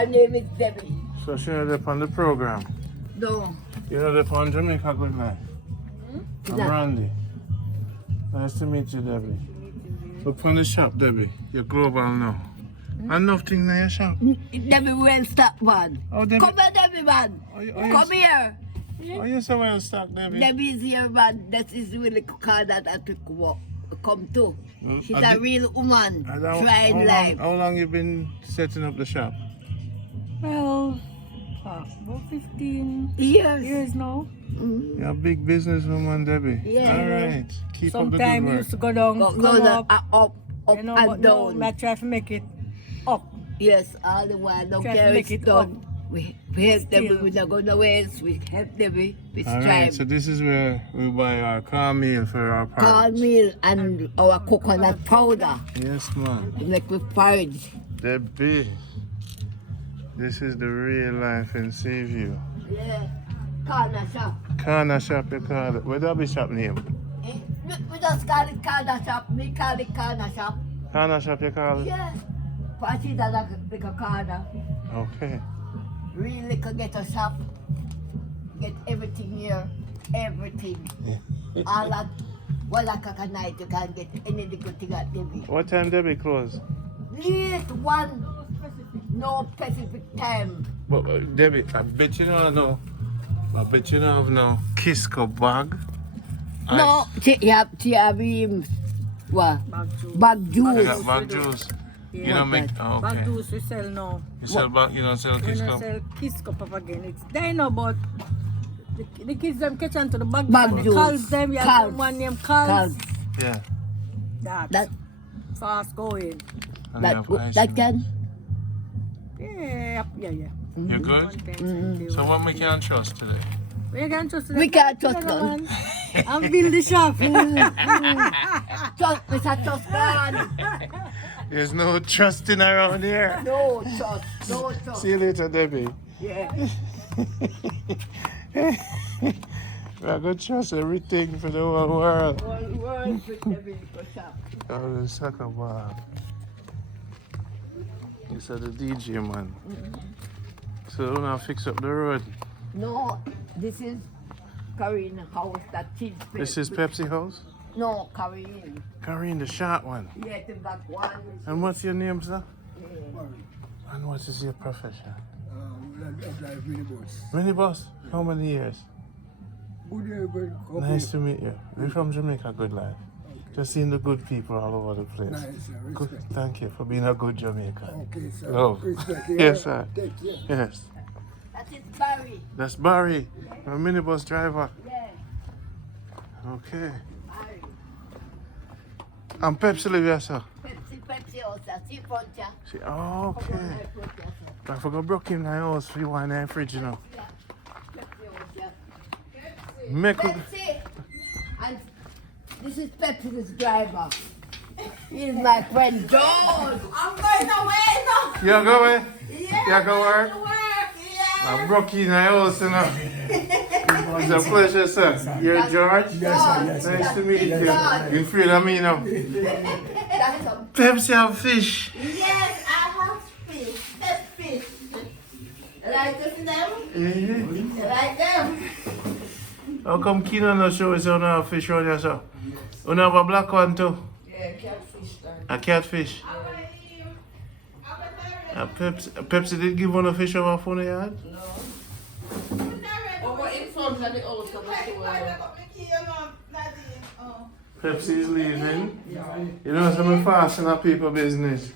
Her name is Debbie. So she not up on the program. No. You're not up on Jamaica Good Life. I'm Randy. Nice to meet you, Debbie. Look on the shop, Debbie. You're global now. And nothing in your shop. Debbie well stocked, man. Oh, Debbie. Come here, Debbie, man. Come here. Oh, you're so well stocked, Debbie. Debbie's here, man. That is really car that I took come to. She's And a real woman, trying life. How long you been setting up the shop? Well, about 15 Years. years now. You're a big businesswoman, Debbie. Yeah. All right. Keep up the good Sometimes we work. used to go down, Go come up, up, and you know, but down. now I try to make it up. Yes, all the while. Don't Try to care make it's it done. We help Debbie Still. with the good ways. We help Debbie with All right. strive. So this is where we buy our cornmeal for our parents. Cornmeal and our coconut powder. Yes, man. We make with porridge. Debbie. This is the real life in Seaview. Yeah. Corner shop. Corner shop, you call it. Where that be shop name? Eh? We just call it corner shop. Me call it corner shop. Corner shop, you call it? Yeah. Party that like a corner. Okay. Really could get a shop. Get everything here. Everything. All at 1 o'clock at night you can get any good thing at Debbie. What time Debbie close? Least one. No specific time. But Debbie, I bet you don't know. I bet you don't have no Kisco bag. No, she have him. What? Bag juice. Bag You juice. got bag juice. Yeah. You don't make. Oh, Bag okay. juice we sell now. You sell bag. You don't sell We don't Kisco. sell kiss cup up again. It's dino, but the kids them catch on to the bag, Bag juice. juice. Calls them, you have Calves. someone named Calves. Calls. Yeah. That, That fast going. And you have ice that cream. can. Yeah. You good? So what we can trust today? We can trust We can't trust none. And build the shop. Trust, Mr. Trust There's no trusting around here. No trust. No trust. See you later, Debbie. Yeah. We're going to trust everything for the whole world. One with Debbie for shop. Oh, the soccer ball. This is the DJ man. So we now fix up the road. No, this is Karine house that she's This is Pepsi house? No, Karine. Karine, the short one. Yeah, the black one. And what's your name, sir? Yeah. And what is your profession? Drive minibus. Minibus? How many years? Good. Nice to meet you. We're from Jamaica Good Life. Just seeing the good people all over the place. Nice, sir. Good. Respect. Thank you for being a good Jamaican. Okay, sir. Love. Respect. Yes, sir. Take care. Yes. That is Barry. That's Barry, a minibus driver. Yeah, Okay. Barry. And Pepsi live here, sir. Pepsi also. See front here. See, oh, Come on, okay. my front here, sir. I forgot broke in my house for you in the fridge, you know. Yeah. Pepsi also. Make Pepsi. And this is Pepsi's driver. He's my friend George. I'm going away now. You go away? Yeah. You go work? Work, yeah. I broke in my house, you know. It's a pleasure, sir. You're George? Yes, sir. Yes, sir. Nice to meet you. George. You feel of me now? That's a Pepsi have fish. Yes, I have fish. That's fish. You like to see them? Mm-hmm. You like them? How come Keenan no show us on our fish around here, sir? You have a black one too? Yeah, catfish. A catfish. Pepsi did give one a fish over phone yard? Over in front of the house of the store. Pepsi is leaving. You know, some fasting at people business.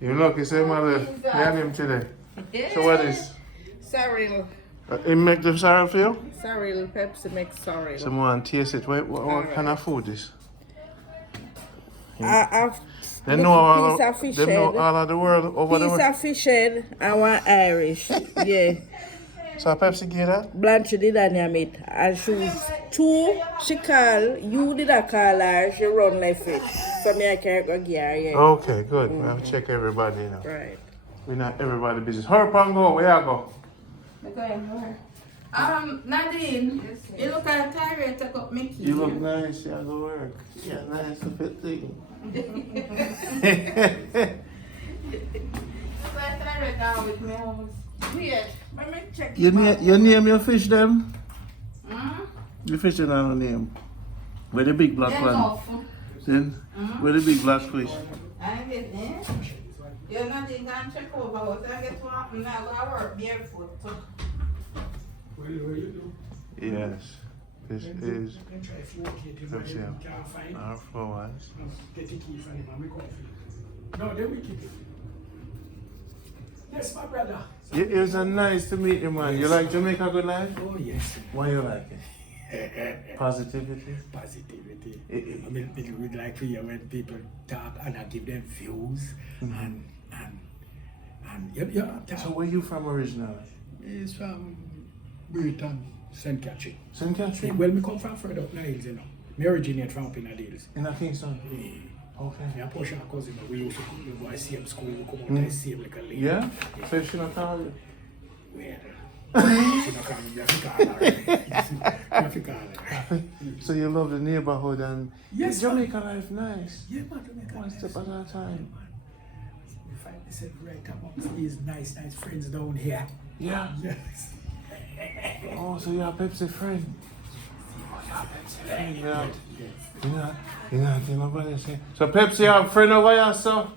You lucky say mother, me and him today. So what is? Sorrel. He make the sorrel for you? Sorrel. Pepsi makes sorrel. Someone taste it. What kind of food is? I've They know all piece of, of fish they know head. all of the world over the piece world. of fish head and one Irish. Yeah. So Pepsi give that? Blanche did a name it. And she was two, she call, you did a call her, she run like fish. So me I can't go get her, yeah. Okay, good. I'll check everybody now. Right. We not everybody business. Hurry up and go. Where you go? Nadine, you look at tired, take up me key. You look nice. You go work. Yeah, nice to fit thing. I carry down with my house. Weird. Let me check You him name your fish them? Hmm? The fish you don't name. Where the big black one? Enough. Then where the big black fish? I get there. You're not even going to check over house. I get to happen now. I go work barefoot. What do you do? Yes. This is Then try to locate him and you can't find. our flowers. Get the key from him and make up for you. No, then we keep it. Yes, my brother. It is nice to meet you, man. You like Jamaica good life? Oh, yes. Why you like it? Positivity? Positivity. Eh, I mean, we like to hear when people talk and I give them views and yeah. So where you from originally? It's from Britain, St. Catherine. St. Catherine? Well, me come from further up in the hills, you know. Me originate from up in the hills. In a Kingston? Okay. Me a portion of cousin, but we used to go to same school, we come out the same like a lady. Yeah? So she not call you? Well, she not coming, you have to call her. You have to call her. So you love the neighborhood and Yes, Jamaica life nice. Yeah, man, Jamaica. One step at a time. We find myself right amongst these nice friends down here. Yeah. Yes. Oh, so you're a Pepsi friend. Oh, you're a Pepsi friend. Yeah. You know, nobody say. So Pepsi, you have a friend over here, so?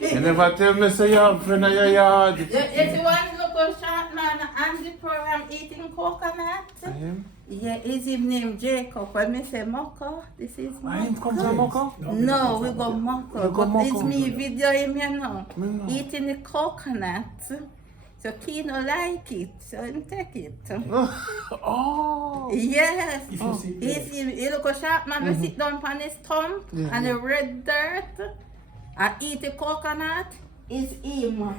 You never tell me say you have a friend in your yard. If you want to look at short man and the program eating coconut, I am? yeah, is his name Jacob. When me say Moko, this is I am Moko. come from Moko? No, we go Moko. You go But it's Moko. me video him, you know, Me know. eating the coconut. So he no like it, so him take it. Oh. Yes. If you see He look a sharp man, we sit down on his thumb Yeah, and the red dirt and eat the coconut is him.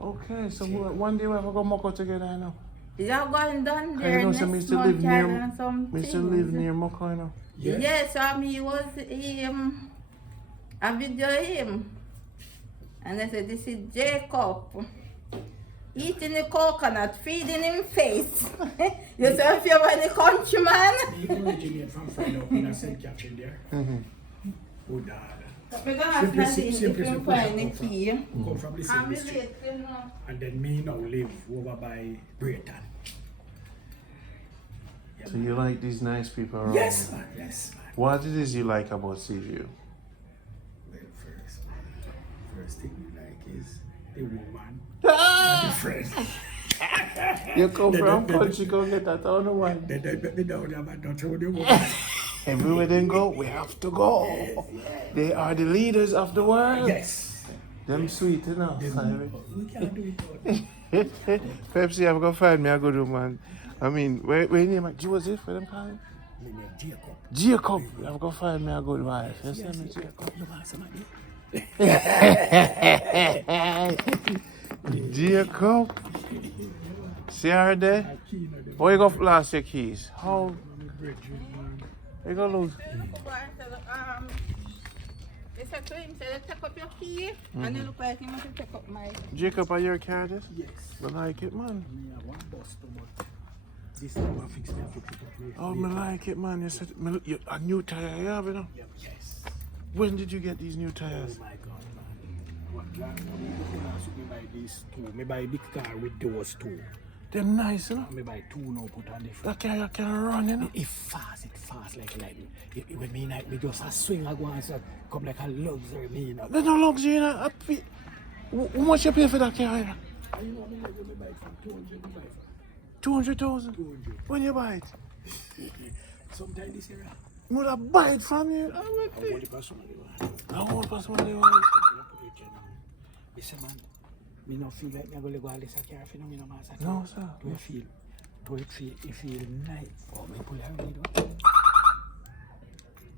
Okay, so one day we have to go Moko together, you know. You're going down You there know, next so me still month live near, carrying some me still things. live near Moko, you know. Yes, he was I video him. And I said, this is Jacob. Eating the coconut, feeding him face. You say if you're any countryman. he originate from Friday up in St. Catherine there. Oh, dad. We're gonna ask Nadine if you can find the key. Come from the I'm same district. late, you know. And then me now live over by Britain. Yeah, So you like these nice people around? yes, you? man, yes, man. What it is you like about Seaview? Well, first thing you like is the woman and the friend. You come from Then- country, go get that on the one. Then they put me down there, but don't throw the woman. Everywhere they go, we have to go. They are the leaders of the world. Yes. Them sweet enough. We can't do it without. Pepsi, I'm gonna find me a good woman. I mean, where your name? Joseph, what them call him? My name Jacob. Jacob. I'm gonna find me a good wife. You see me, Jacob? You want somebody? Jacob. See her there? Where you go last your keys? How? You go lose? They said to him, say, take up your key. And you look like him to take up my. Jacob, are your car this? Yes. I like it, man. Me have one bus too, but this one fix me up. Oh, I like it, man. You said a new tire you have, you know? Yes. When did you get these new tires? Oh my God, man. What last one me buy these two. Me buy big car with those two. Them nice, you know? Me buy two now put on the front. That car you can run, you know? It fast like lightning. When me like me just a swing I go and so come like a luxury me, you know. There's no luxury, you know? How much you pay for that car, you know? And you know me like me buy it from 200 me buy it 200,000? 200. When you buy it? Sometime this year. You would have buy it from you. I want the personally one. I won't pass money on Me say man, me no feel like me go go all this a car for no me no master. No, sir. Do you feel nice? Oh, me pull out me though.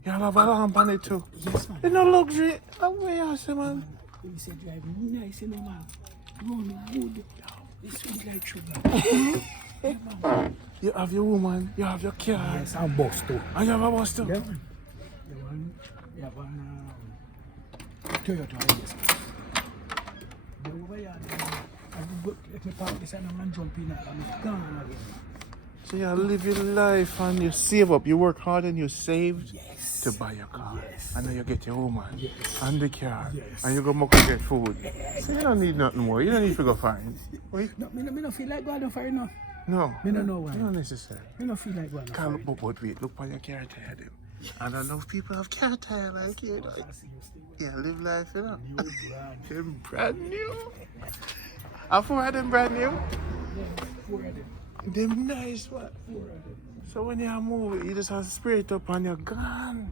You have a lamp on it too. Yes man. There's no luxury. Where you say, man? You say drive nice, you know man. Run good. It's sweet like sugar. You have your woman, you have your car, Yes, I'm boss too. and you have a bus too. Yeah man. You have one Toyota, yes. Over here, let me park this and I'm gonna jump in and I'm gone again. So you live your life and you save up. You work hard and you saved Yes. to buy your car. Yes. And then you get your woman Yes. and the car. Yes. And you go muck and get food. So you don't need nothing more. You don't need to go find. Wait. No, me no feel like going for enough. No. Me don't know why. Not necessary. Me no feel like going Can't look, but wait, look on your car tire them. I don't know if people have car tire like you. Like, yeah, live life, you know. Them brand new. How four of them brand new? Them nice what? So when you move it, you just have to spray it up and you're gone.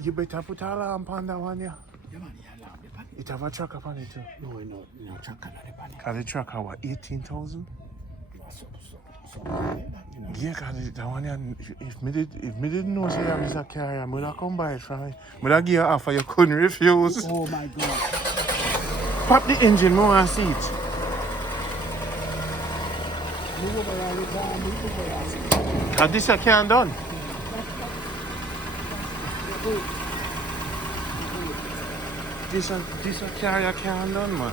You better put a lamp on that one, yeah. Yeah, man, yeah, lamp, the pan. It have a tracker on it too. No, tracker on the pan. Cause the tracker what, 18,000? Yeah, cause that one, yeah, if me didn't know say I was a carrier, I would have come by it from me. I would have give you an offer you couldn't refuse. Oh my God. Pop the engine, more and see it. Cause this I can't done. This a carrier can't done, man.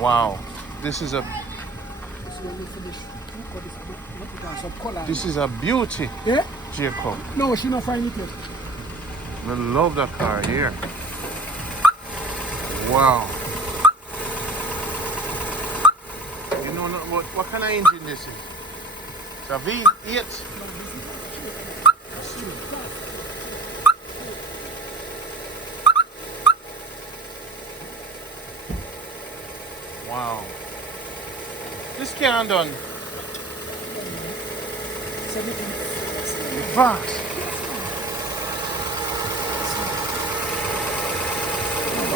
Wow. This is a beauty, Yeah? Jacob. No, she not find it yet. I love that car here. Wow. You know not what kind of engine this is? It's a V8. Wow. This can't done. Fast.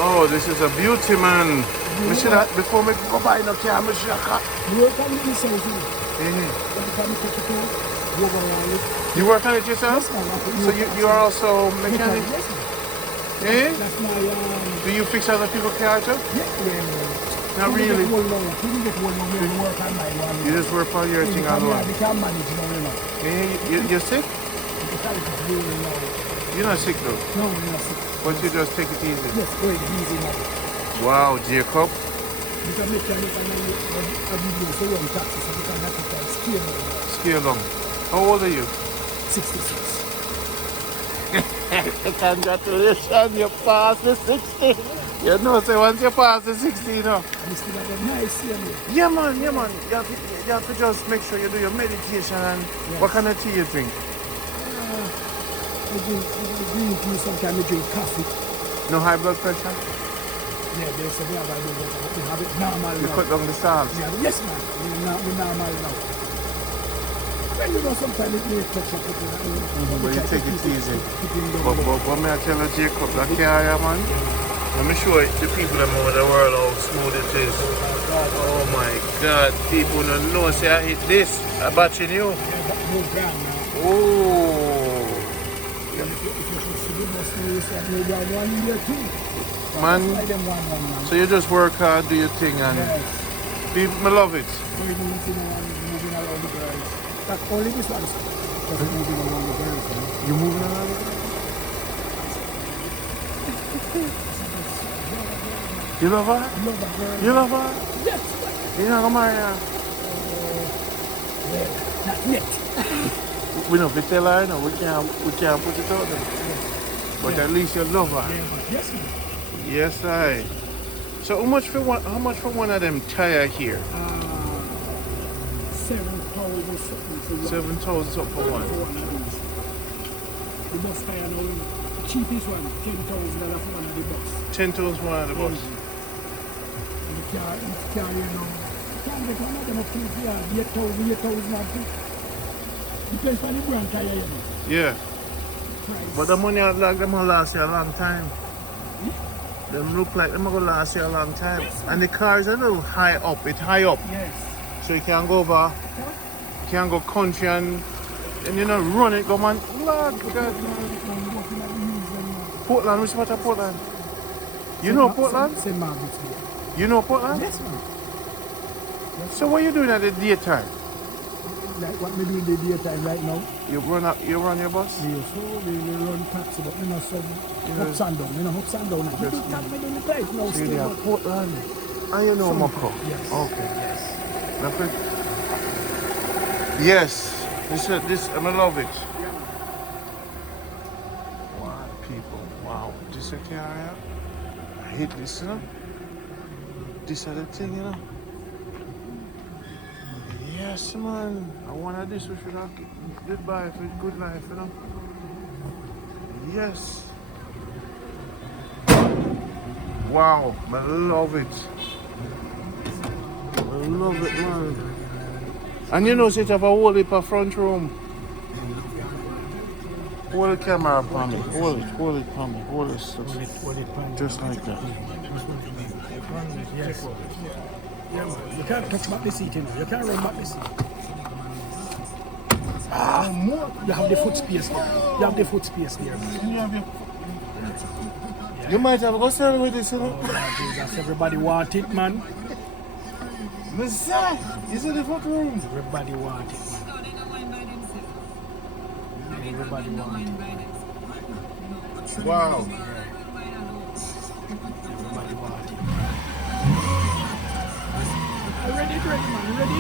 Oh, this is a beauty, man. We should have, before we go buy no car, we should have car. You work on it yourself, You work on it yourself? Yes, man. So you are also mechanic? Yes, man. Eh? That's my, Do you fix other people's cars too? yeah. Not really. You work on my one. You just work on your thing Yeah, alone. we can manage now, Eh? You're sick? The car is really low. You're not sick though. No, we're not sick. But you just take it easy. Yes, very easy now. Wow, Jacob. You can make mechanic and then a video so you're on taxi, so you can have to scale now. Scale long. How old are you? 66. Congratulations, you passed the 60. You know, so once you pass the 60, you know. You still have a nice year. Yeah, man, yeah, man. You have to just make sure you do your meditation and what kind of tea you drink? I drink green tea, sometimes I drink coffee. No high blood pressure? Yeah, they say we have high blood pressure, but we have it normal You now. cut down the salt? Yeah, yes, man. We're normal now. Well, you know, sometimes it may touch up with But you take it easy. But But may I tell you, Jacob, that carrier, man? Let me show the people over the world how smooth it is. Oh my God, people don't know, say I hit this. I'm batching you. Oh. Man, so you just work hard, do your thing, and people me love it. That's only this one. Just moving around the girls. You moving around? You love her? Love that girl. You love her? Yes. You not gonna marry her? Not yet. We don't tell her, no. We can't put it out there. But at least you love her. Yeah, but yes, man. Yes, I. So how much for one of them tire here? 7,000 something. 7,000 something for one. The bus tire now, the cheapest one, $10,000 for one of the bus. 10,000 for one of the bus. And the car, you know, can't get one of them up to 8,000 up to. Depends on the brand tire, you know. Yeah. Price. But the money like them will last you a long time. Them look like them will last you a long time. And the car is a little high up. It's high up. Yes. So you can go over, you can go country and you know run it, go man. Lord God. Portland, which part of Portland? You know Portland? St. Margaret's. You know Portland? Yes, man. So what are you doing at the daytime? Like what we do in the daytime right now. You run your bus? Yeah, so we run taxi, but we not sell ups and down. We not ups and down. We do taxi in the price now So you still. have Portland. And you know Moko? Yes. Okay. Yes. Nothing? Yes. This, I love it. Wow, people. Wow. This a car, I hate this, you know. This other thing, you know. Yes, man. I wanted this. We should have goodbye for good life, you know. Yes. Wow, I love it. I love it, man. And you know, it have a whole heap of front room. Hold the camera upon me. Hold it upon me. Hold it stuff. Just like that. Yes. Yeah, man. You can't touch back the seat, you know. You can't run back the seat. More. You have the foot space there. You have the foot space there. You might have go sell with this, you know. Oh, Jesus. Everybody want it, man. Messiah, is it the foot room? Everybody want it, man. Everybody want it. Wow. Everybody want it. Ready, man. Ready.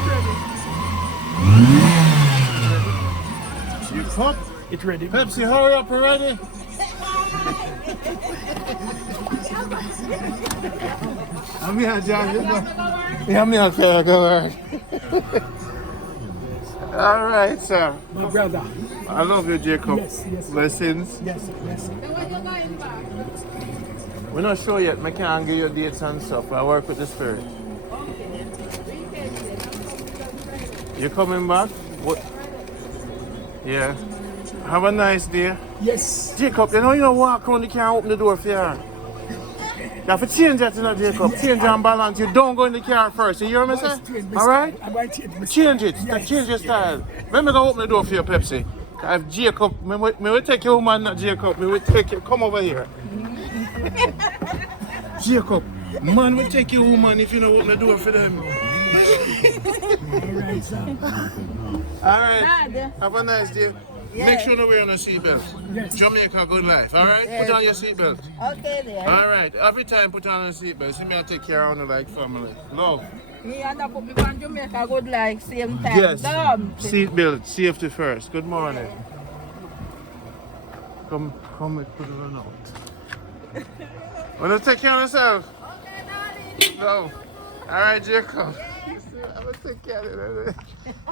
You cup? It's ready. Pepsi, hurry up already. I'm here, John. Yeah, I'm here, go ahead. All right, sir. My brother. I love you, Jacob. Yes. Blessings. Yes. We're not sure yet. I can't give you dates and stuff. I work with the Spirit. You coming back? What? Yeah. Have a nice day. Yes. Jacob, you don't walk around, you can't open the door for you. You have to change that, you know, Jacob. Change and balance. You don't go in the car first. You hear me, sir? All right? Change it. Change your style. Let me go open the door for you, Pepsi. If Jacob, me will take your woman, not Jacob. Me will take you. Come over here. Jacob, man will take your woman if you don't open the door for them. Alright, sir. All right. Dad. Have a nice day. Yeah. Make sure you wear a seatbelt. Yes. Jamaica, good life. All right? Yes. Put on your seatbelt. Okay, there. All right. Every time put on a seatbelt. See me, I take care of you like family. Love. Me and I put me on Jamaica good like same time. Yes. Dumb. Seatbelt. Safety first. Good morning. Come, put it on out. Wanna take care of yourself? Okay, darling. No. All right, Jacob. I'm gonna take care of it.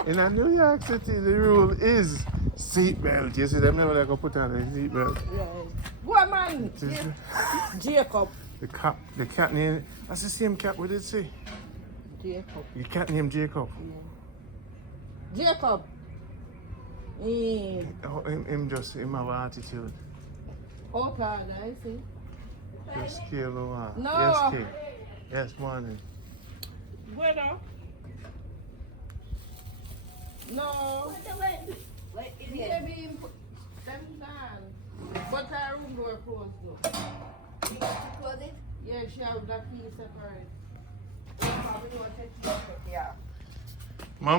In New York City, the rule is seatbelt. You see them never like put on a seatbelt. Go on, man. Jacob. The cat name. That's the same cat we did see. Jacob. The cat named Jacob. Jacob. Oh, him just him have an attitude. Okay, I see. Just scale over. No. Yes, Kate. Yes, morning. Bueno. No. Wait, maybe them down. But her room door closed though. You want to close it? Yeah, she have that key separate. Yeah.